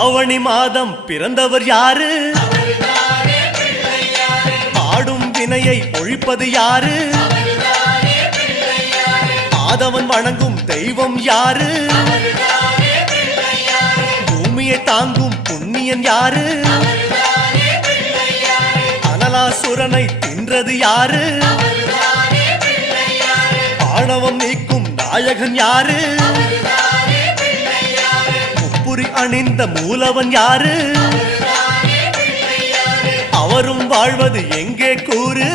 ஆவணி மாதம் பிறந்தவர் யாரு? ஆடும் வினையை ஒழிப்பது யாரு? ஆதவன் வணங்கும் தெய்வம் யாரு? பூமியை தாங்கும் புண்ணியன் யாரு? அனலாசுரனை தின்றது யாரு? ஆணவம் நீக்கும் நாயகன் யாரு? முப்புரி அணிந்த மூலவன் யாரு? அவரும் வாழ்வது எங்கே கூறு?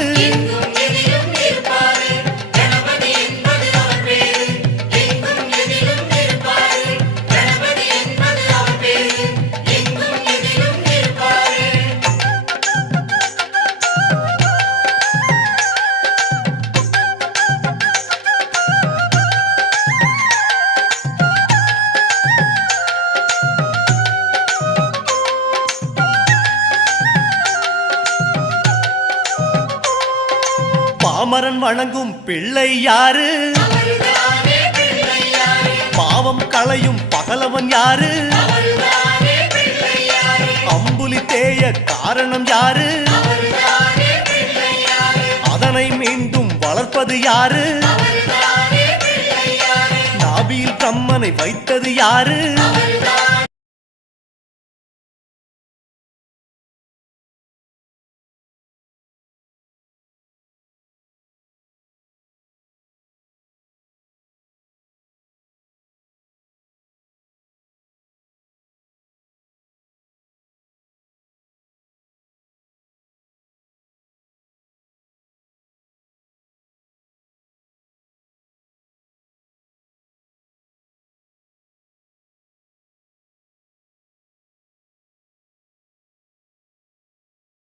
பாமரன் வணங்கும் பிள்ளை யாரு? பாவம் களையும் பகலவன் யாரு? அம்புலி தேய காரணம் யாரு? அதனை மீண்டும் வளர்ப்பது யாரு? நாபியில் பிரம்மனை வைத்தது யாரு?